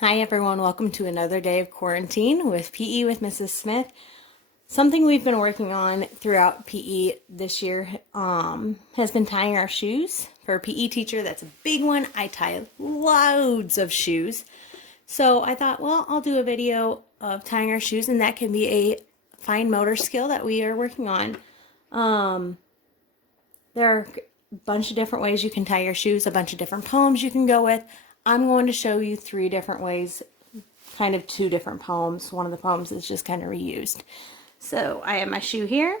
Hi everyone, welcome to another day of quarantine with PE with Mrs. Smith. Something we've been working on throughout PE this year has been tying our shoes. For a PE teacher, that's a big one. I tie loads of shoes. So I thought, well, I'll do a video of tying our shoes, and that can be a fine motor skill that we are working on. There are a bunch of different ways you can tie your shoes, a bunch of different poems you can go with. I'm going to show you 3 different ways, kind of 2 different poems. One of the poems is just kind of reused. So I have my shoe here.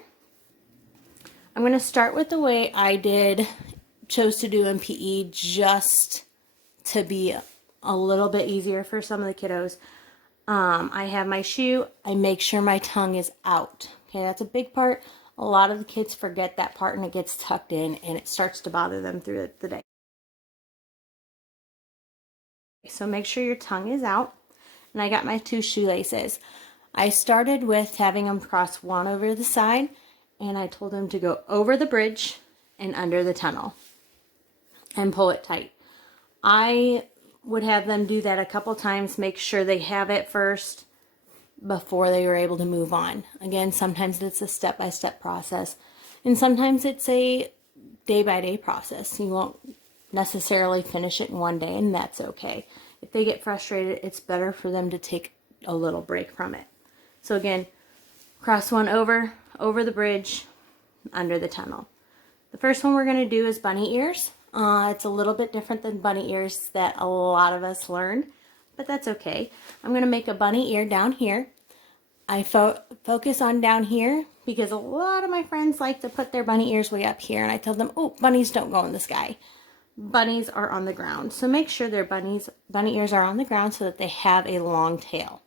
I'm going to start with the way I chose to do in PE, just to be a little bit easier for some of the kiddos. I have my shoe. I make sure my tongue is out. Okay, that's a big part. A lot of the kids forget that part and it gets tucked in and it starts to bother them through the day. So make sure your tongue is out. And I got my 2 shoelaces. I started with having them cross one over the side, and I told them to go over the bridge and under the tunnel and pull it tight. I would have them do that a couple times, make sure they have it first before they were able to move on. Again, sometimes it's a step-by-step process, and sometimes it's a day-by-day process. You won't necessarily finish it in one day, and that's okay. If they get frustrated, it's better for them to take a little break from it. So again, cross one over the bridge, under the tunnel. The first one we're going to do is bunny ears. It's a little bit different than bunny ears that a lot of us learned, but that's okay. I'm going to make a bunny ear down here. I focus on down here because a lot of my friends like to put their bunny ears way up here, and I tell them, oh, bunnies don't go in the sky. Bunnies are on the ground. So make sure their bunny ears are on the ground so that they have a long tail.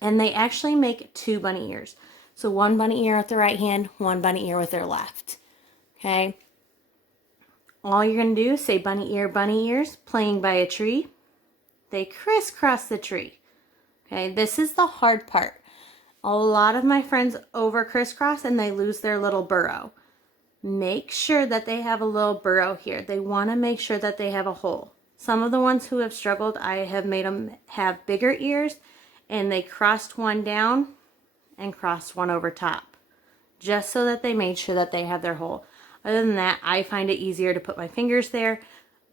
And they actually make 2 bunny ears. So 1 bunny ear with the right hand, 1 bunny ear with their left. Okay? All you're going to do is say bunny ears, playing by a tree. They crisscross the tree. Okay? This is the hard part. A lot of my friends over crisscross and they lose their little burrow. Make sure that they have a little burrow here. They want to make sure that they have a hole. Some of the ones who have struggled, I have made them have bigger ears, and they crossed one down and crossed one over top, just so that they made sure that they have their hole. Other than that, I find it easier to put my fingers there,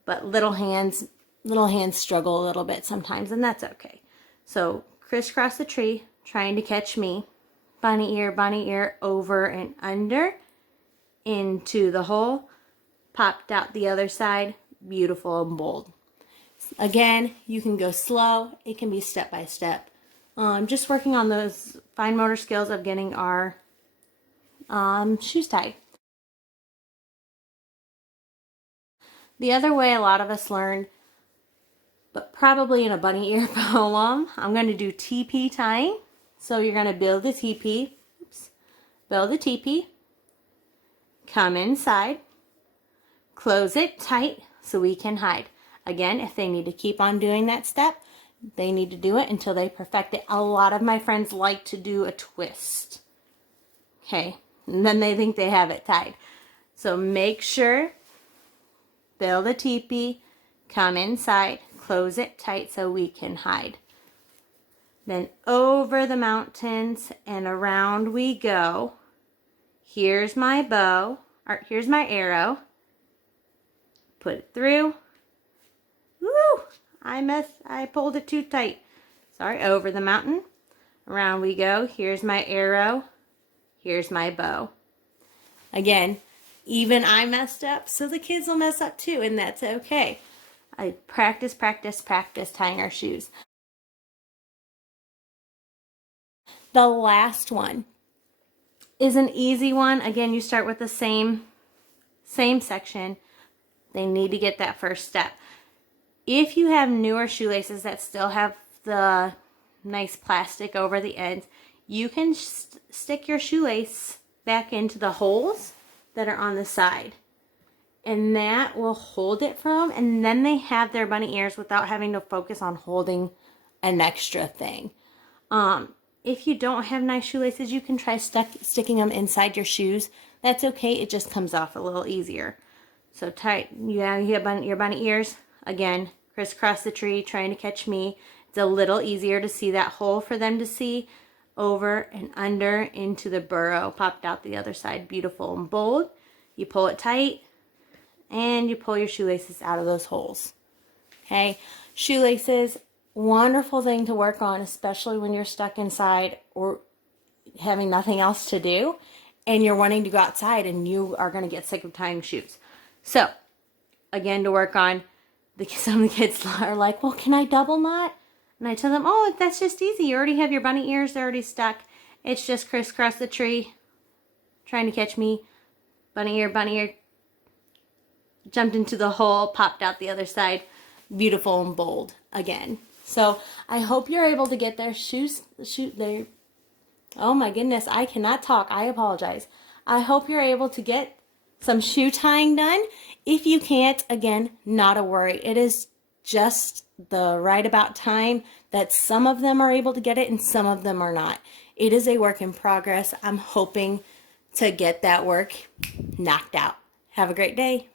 but little hands struggle a little bit sometimes, and that's okay. So crisscross the tree, trying to catch me. Bunny ear, over and under, into the hole, popped out the other side, beautiful and bold. Again, you can go slow, it can be step by step. Just working on those fine motor skills of getting our shoes tied. The other way a lot of us learned, but probably in a bunny ear poem, I'm going to do TP tying. So you're going to build the TP, build the TP, come inside, close it tight so we can hide. Again, if they need to keep on doing that step, they need to do it until they perfect it. A lot of my friends like to do a twist. Okay, and then they think they have it tied. So make sure, build a teepee, come inside, close it tight so we can hide. Then over the mountains and around we go. Here's my bow, or here's my arrow. Put it through. Woo! I pulled it too tight. Sorry, over the mountain. Around we go. Here's my arrow. Here's my bow. Again, even I messed up, so the kids will mess up too, and that's okay. I practice tying our shoes. The last one is an easy one. Again, you start with the same section. They need to get that first step. If you have newer shoelaces that still have the nice plastic over the ends, you can stick your shoelace back into the holes that are on the side. And that will hold it for them, and then they have their bunny ears without having to focus on holding an extra thing. If you don't have nice shoelaces, you can try sticking them inside your shoes. That's okay, it just comes off a little easier. So tight, you have your bunny ears. Again, crisscross the tree, trying to catch me. It's a little easier to see that hole for them to see. Over and under into the burrow, popped out the other side, beautiful and bold. You pull it tight and you pull your shoelaces out of those holes. Okay, shoelaces, wonderful thing to work on, especially when you're stuck inside or having nothing else to do and you're wanting to go outside and you are going to get sick of tying shoes. So again, to work on, some of the kids are like, well, can I double knot? And I tell them, oh, that's just easy. You already have your bunny ears. They're already stuck. It's just crisscross the tree, trying to catch me. Bunny ear, jumped into the hole, popped out the other side. Beautiful and bold again. So I hope you're able to get their shoes, their, oh my goodness, I cannot talk. I apologize. I hope you're able to get some shoe tying done. If you can't, again, not a worry. It is just the right about time that some of them are able to get it and some of them are not. It is a work in progress. I'm hoping to get that work knocked out. Have a great day.